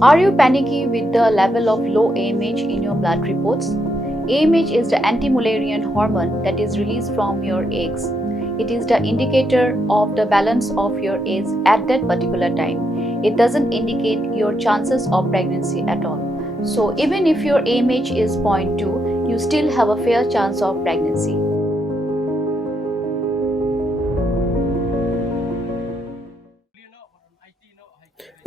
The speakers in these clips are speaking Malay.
Are you panicky with the level of low AMH in your blood reports? AMH is the anti-Mullerian hormone that is released from your eggs. It is the indicator of the balance of your eggs at that particular time. It doesn't indicate your chances of pregnancy at all. So even if your AMH is zero point 0.2, you still have a fair chance of pregnancy.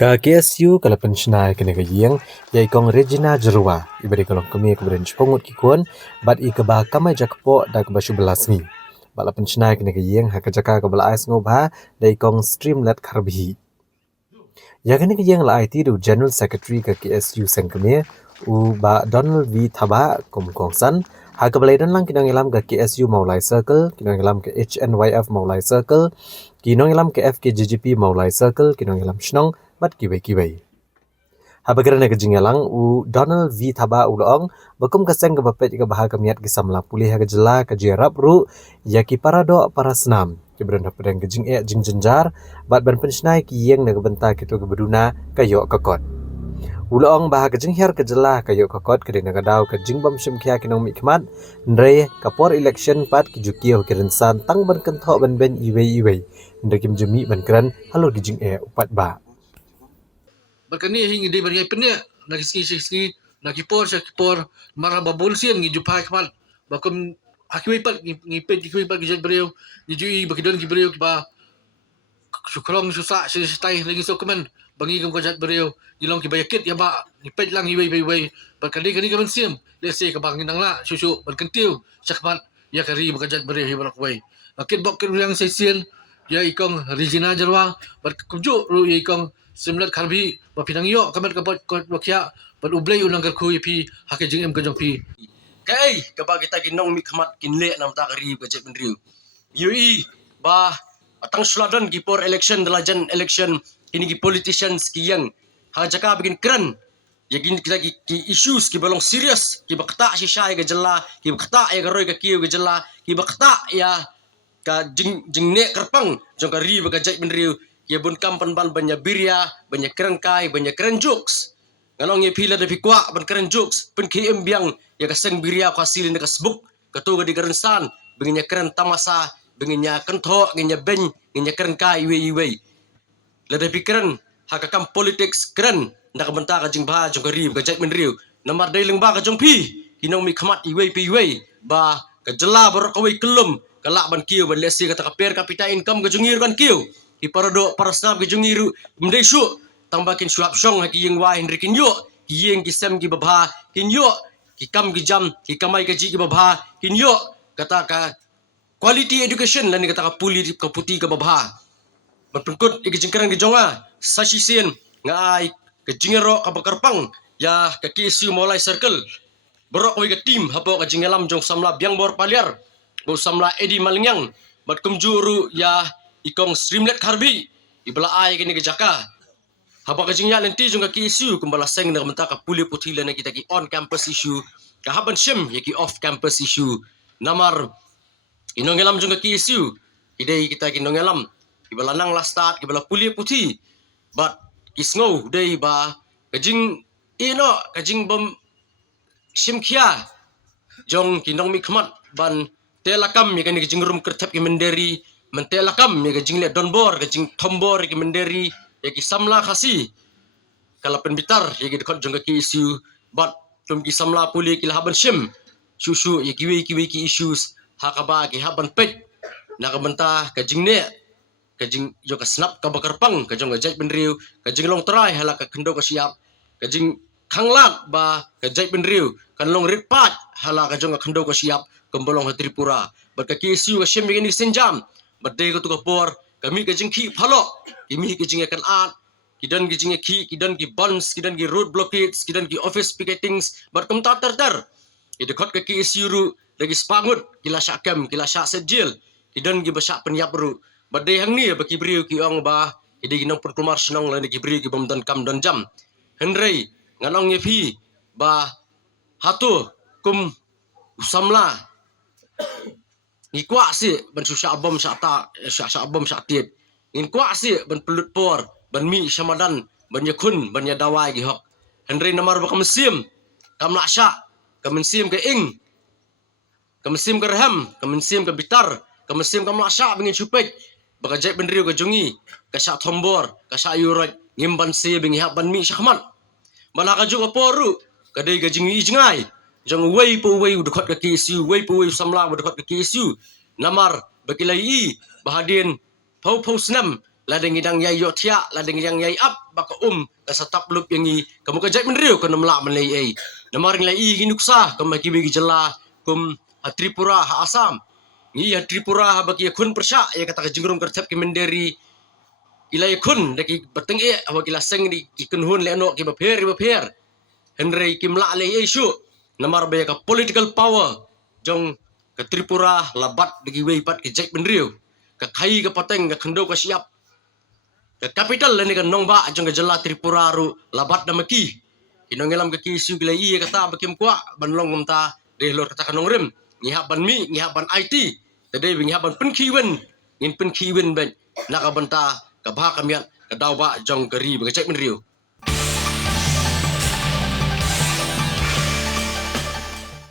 Ka KSU kala pensnai kene ka yeng yai kong Regina Jerwa ibari kalong kami ke beren chpongut ki kon bat I ke ba kamai jakpo da ke basu belasmi bala pensnai kene ka yeng ha ka jaka ka bala ais ngobha dai kong streamlet kharbhi ya kene ka yeng la IT du General Secretary ka KSU sengkeme u ba Donald V Thaba kom kong san ha ka balai dan lang kinang ilam ka KSU Maulai Circle kinang ilam ka HNYF Maulai Circle kinang ilam ka FKJGP Maulai Circle kinang ilam shnong bat kibai habagara ka jingalang u Donald V Thaba ulong bakum kaseng ka bapet ka baha kamiat ki samla pulih ka jela ka jerap ru ya ki parado para senam ki beren pedang ka jing jing jenjar bat ban pensnai ki yeng na ka benta ki to ka beduna ka yo ka kot ulong baha ka jing her ka jela ka yo ka kot ka dina ka daw ka jing bam shim khya ki nong mi khmat ndre ka por election pat ki jukio ki rensan tang ban kan tho ban ben iwei ndre kim jemi ban kran halor ki jing upat ba Berkani hingi di beri penya nak ski nak kipor marah babulsian ngi jupai kmal bakum hakwi pat ngi pet hakwi pat gijat beriu ni jui bakidon ki beriu ba syukrong susah stai lagi sokemen bangi kum kajat beriu dilong ki bayakit ya ba ni pet lang iwei berkani kani kamen siam lese ka bang nang la susu berkentiu sakmat ya kari bakajat beriu hi balak wei akit bok yang sesien ya ikong Regina Jerwa berkujuk ru ya ikong Simlat Kharbi pinang yo kamat kapat wakia pat ublay unang garku pi hake jingem kajong pi kai kaba kita ginong mi khamat kinle nam ta kari bajet bendriu yui ba atang suladan ki por election dalajan election ini ki politicians ki yang ha jaka bikin keren yagin kita ki issues ki balong serious ki bakta si syai ke jela ki bakta ya garoi ke kiu ke jela ki bakta ya ka jingne kerpang jong kari bagajat bendriu ya bun kampan ban banyak biria banyak kerengkai banyak keren jokes ngalong ye pila de pikwa ban keren jokes pen KM biang ya kaseng biria ko hasilin de kasbuk katu ga di kerensan benginya keren tamasa benginya kentho benginya ben benginya kerengkai iwe la de pikiran hakakam politics keren ndak benta ka jing ba jong kari bagajat bendriu namar dai leng ba ka jong pi kinong mi khamat iwe ba ka jela bar ka wei kelum kalak ban kiu ban lesi kata kaper kapita income ka jungir kan kiu ki parado parasnab ki jungiru mdai shu tambakin shuap shong ki yeng wa henry kin yo ki yeng ki sem ki babha kin yo ki kam ki jam ki kamai ka ji ki babha kin yo kata ka quality education lan kata ka puli ka puti ka babha berpengkut ki jingkaran ki jonga sashi sin ngai ke jingero ka bakarpang ya ka KSU Maulai Circle berok wi ka team hapo ka jingalam jong samla biang bor paliar bo samla edi malingyang bat kumjuru ya ikong streamlet kharbi ibala ai kini ke jaka haba ka jingya lenti jong ka KSU kumbala seng na menta ka puli putila na kita ki on campus issue ka haban shim ya ki off campus issue namar inongelam jong ka KSU idai kita ki inongelam ibala nang la start ibala puli puti but isngo dei ba kajing kajing bom shimkhia jong kinong mi khmat ban telakam mi kan jing rum kertap ki menderi mentelakam mi jing le donbor jing tombor ki menderi ya ki samla khasi kala penbitar ya ki dekot jong ki issue but tum ki samla puli ki laban shim susu ya ki issues hakaba ki haban pet na ka benta ka jing ne ka jing jo ka snap ka bakar pang ka jong jai benriu ka jing long try hala ka kendo ka siap ka jing khanglak ba ka jai benriu kan long rit pat hala ka jong ka kendo ka siap kembolong ha Tripura bat ka KSU ka shem ni senjam bat de ka tu ka por kami ka jing ki phalo kimi ka jing kan at kidan ki jing kidan ki bonds kidan ki road blockades kidan ki office picketings bat kum tar ide khot ka KSU ru lagi spangut kila syakam kila syak sejil kidan ki basyak penyap ru bat de hang ni ba ki briu ki ong ba ide ginong perkumar senong lan ki briu ki bom dan kam dan jam henry nganong ye phi ba hatu kum samla ni kwa si ban susah bom syak ta syak bom syak tiet in kwa si ban pelut por ban mi syamadan banya kun banya dawai gi hok henry namar ba kamsim kam la sha kamsim ke ing kamsim ke raham kamsim ke bitar kamsim kam la sha bingin chupek baka jai benriu ke jungi ka sha thombor ka sha yurat ngimban si bingi hak ban mi syahmat mana ka juga poru ka dei ga jingi jingai jang wei pu wei udkhot ka kisu wei pu wei samla udkhot ka kisu namar bakilai bahadin pau pau snam ladeng idang yai yotia ladeng idang yai up baka ka satap lup yangi kamu ka jai menriu ka namla malai ai namar nglai gi nuksa kam ki begi jela kum Tripura ha Assam ngi ya Tripura ha baki kun persya ya kata ka jingrum kertep ki menderi ilai kun daki bateng awak ila seng di ikun hun le no ki bapher Henry kimla le yesu namar ba ka political power jong ka Tripura labat dagi wei pat ki jek benriu ka khai ka pateng ka khando ka siap ka capital le ka nongba jong ka jela Tripura ru labat namaki inongelam ka kisu gila i kata bakim kwa banlong ngumta de lor kata kanong rem ngiha ban mi ngiha ban IT tade ngiha ban penkiwen ngin penkiwen ben nakabanta ka bha kamiat ka dawba jong ka ri ba jek benriu